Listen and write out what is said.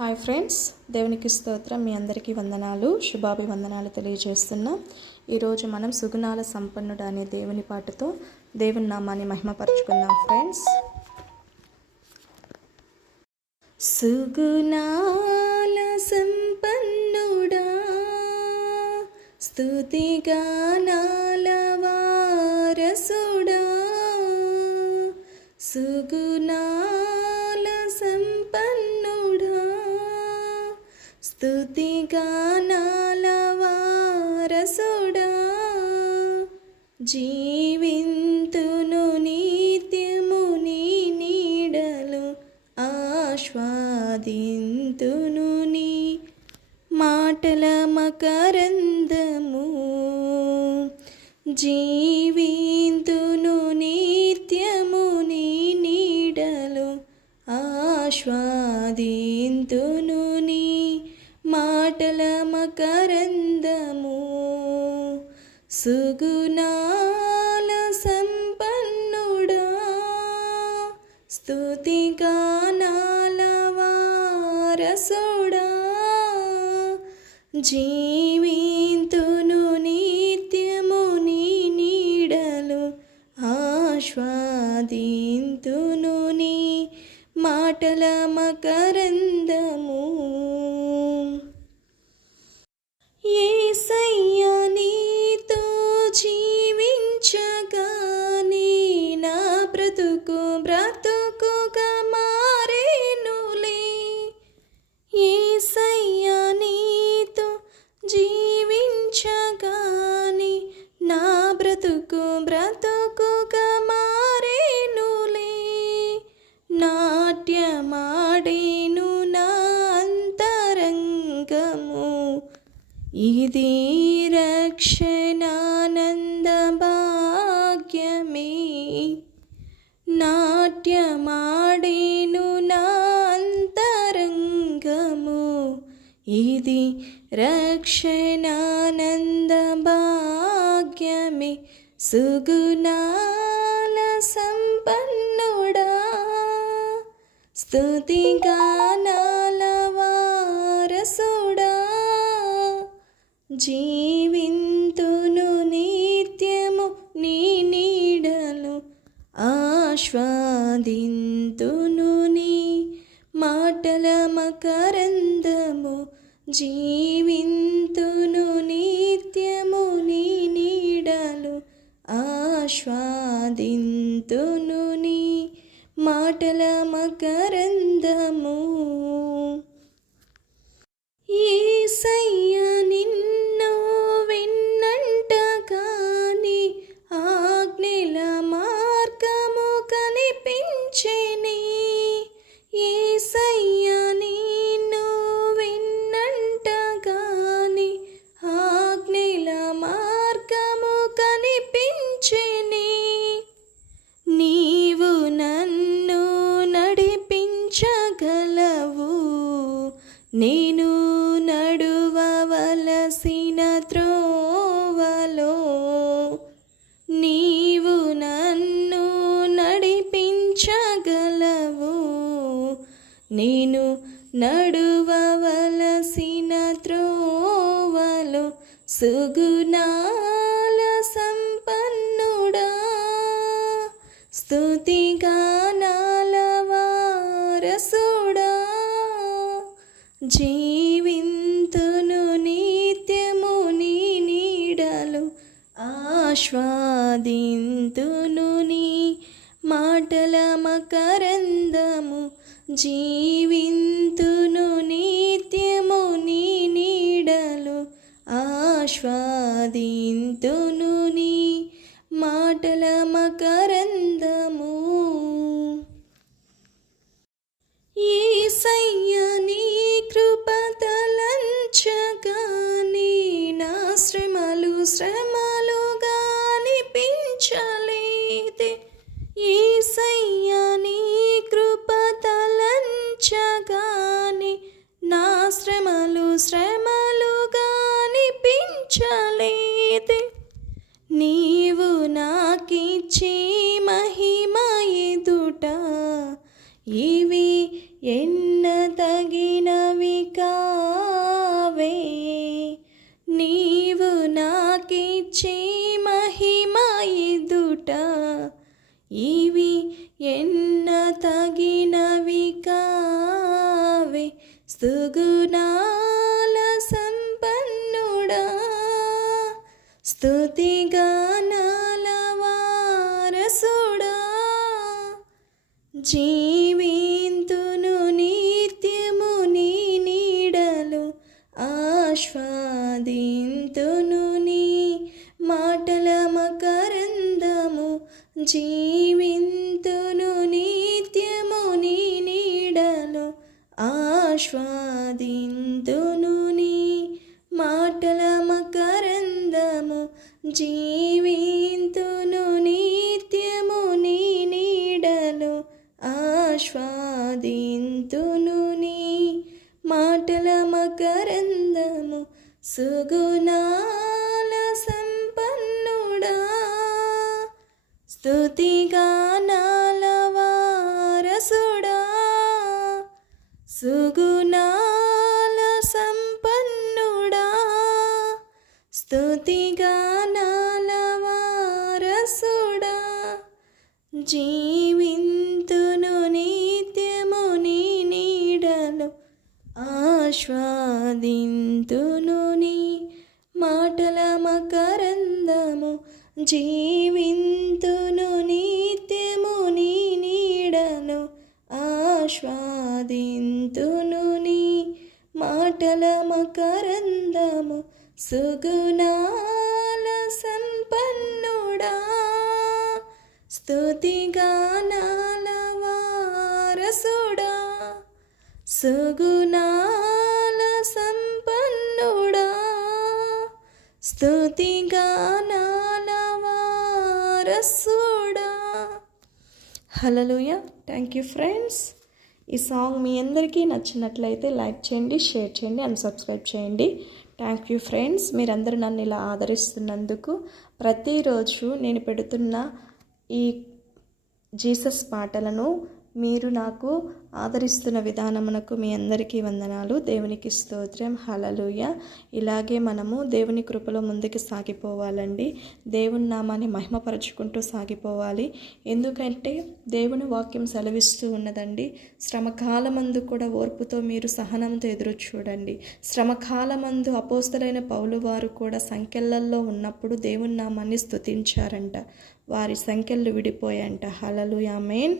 Hi friends, దేవునికి స్తోత్రం. మీ అందరికీ వందనాలు, శుభాభివందనాలు తెలియజేస్తున్నాం. ఈరోజు మనం సుగుణాల సంపన్నుడు అనే దేవుని పాటతో దేవుని నామాన్ని మహిమపరుచుకుందాం. ఫ్రెండ్స్, సుగుణాల సంపన్నుడా, స్తుతిగానాల వారసుడా, సుగుణాల సంపన్నుడా, స్తుతిగానాల వారసుడా, జీవింతును నిత్యము నీ నీడలు, ఆస్వాదింతును నీ మాటల మకరందము, జీవింతును నిత్యము నీ నీడలు, ఆస్వాదింతును నీ మాటల మకరందము. సుగుణాల సంపన్నుడా, స్తుతిగానాల వారసుడా, జీవింతును నిత్యము నీ నీడలు, ఆస్వాదింతును నీ మాటల మకరందము. యేసయ్యా నీతో జీవించగానే నా బ్రతుకుగా మారేనులే. యేసయ్యా నీతో జీవించగానే నా బ్రతుకుగా మారేనులే. నాట్యమాడేను నా అంతరంగము, ఇది రక్షణానంద భాగ్యమే. నాట్యమాడేను నా అంతరంగము, ఇది రక్షణానంద భాగ్యమే. సుగుణాల సంపన్నుడా, స్తుతిగానాల వారసుడా, జీవింతును నిత్యము నీ నీడలు, ఆస్వాదింతును నీ మాటల మకరందము, జీవింతును నిత్యము నీ నీడలు, ఆస్వాదింతును నీ మాటల మకరందము. యేసయ్యా నిన్ను విన్నంటగాని ఆజ్ఞల మార్గము కనిపించెనే. యేసయ్యా నిన్ను విన్నంటగాని ఆజ్ఞల మార్గము కనిపించెనే. నీవు నన్ను నడిపించగలవు, నేను నడువవలసిన త్రోవలో. నీవు నన్ను నడిపించగలవు, నేను నడువవలసిన త్రోవలో. సుగుణాల సంపన్నుడా, స్తుతిగానాల వారసుడా, జీవింతును నిత్యము నీ నీడలు, ఆస్వాదింతును నీ మాటల మకరందము, జీవింతును నిత్యము నీ నీడలు, ఆస్వాదింతును నీ మాటల మకరందము. యేసయ్యా నీ కృప తలంచగానే నా శ్రమలుగా అనిపించలేదే. యేసయ్యా నీ కృప తలంచగానే సుగుణాల సంపన్నుడా, స్తుతిగానాల వారసుడా, జీవింతును నిత్యము నీ నీడలో, ఆస్వాదింతును నీ మాటల మకరందము, జీవింతును నిత్యము నీ నీడలో, ఆస్వాదింతును నీ మాటల మకరందము, జీవింతును నిత్యము నీ నీడలో, ఆస్వాదింతును నీ మాటల మకరందము. సుగుణాల సంపన్నుడా, స్తుతిగానాల వారసుడా, సుగుణాల సంపన్నుడా, స్తుతిగానాల వారసుడా, జీవింతును నిత్యము నీ నీడలో, ఆస్వాదింతును నీ మాటల మకరందము, జీవింతును నిత్యము నీ నీడలో, ఆస్వాదింతును నీ మాటల మకరందము. సుగుణాల సంపన్నుడా, స్తుతిగానాల వారసుడా, సుగుణాల సంపన్నుడా, స్తుతిగానాల వారసుడా. హల్లెలూయా. Thank you friends. ఈ సాంగ్ మీ అందరికీ నచ్చినట్లయితే లైక్ చేయండి, షేర్ చేయండి అండ్ సబ్స్క్రైబ్ చేయండి. Thank you friends. మీరందరూ నన్ను ఇలా ఆదరిస్తున్నందుకు. ప్రతిరోజు నేను పెడుతున్న ఈ జీసస్ పాటలను మీరు నాకు ఆదరిస్తున్న విధానమునకు మీ అందరికీ వందనాలు. దేవునికి స్తోత్రం. హల్లెలూయా. ఇలాగే మనము దేవుని కృపలో ముందుకు సాగిపోవాలండి. దేవుని నామాన్ని మహిమపరచుకుంటూ సాగిపోవాలి. ఎందుకంటే దేవుని వాక్యం సెలవిస్తూ ఉన్నదండి, శ్రమకాలమందు కూడా ఓర్పుతో మీరు సహనంతో ఎదురు చూడండి. శ్రమకాలమందు అపోస్తలైన పౌలు వారు కూడా సంఖ్యలలో ఉన్నప్పుడు దేవుని నామాన్ని స్తుతించారంట. వారి సంఖ్యలు విడిపోయాంట. హల్లెలూయా. ఆమేన్.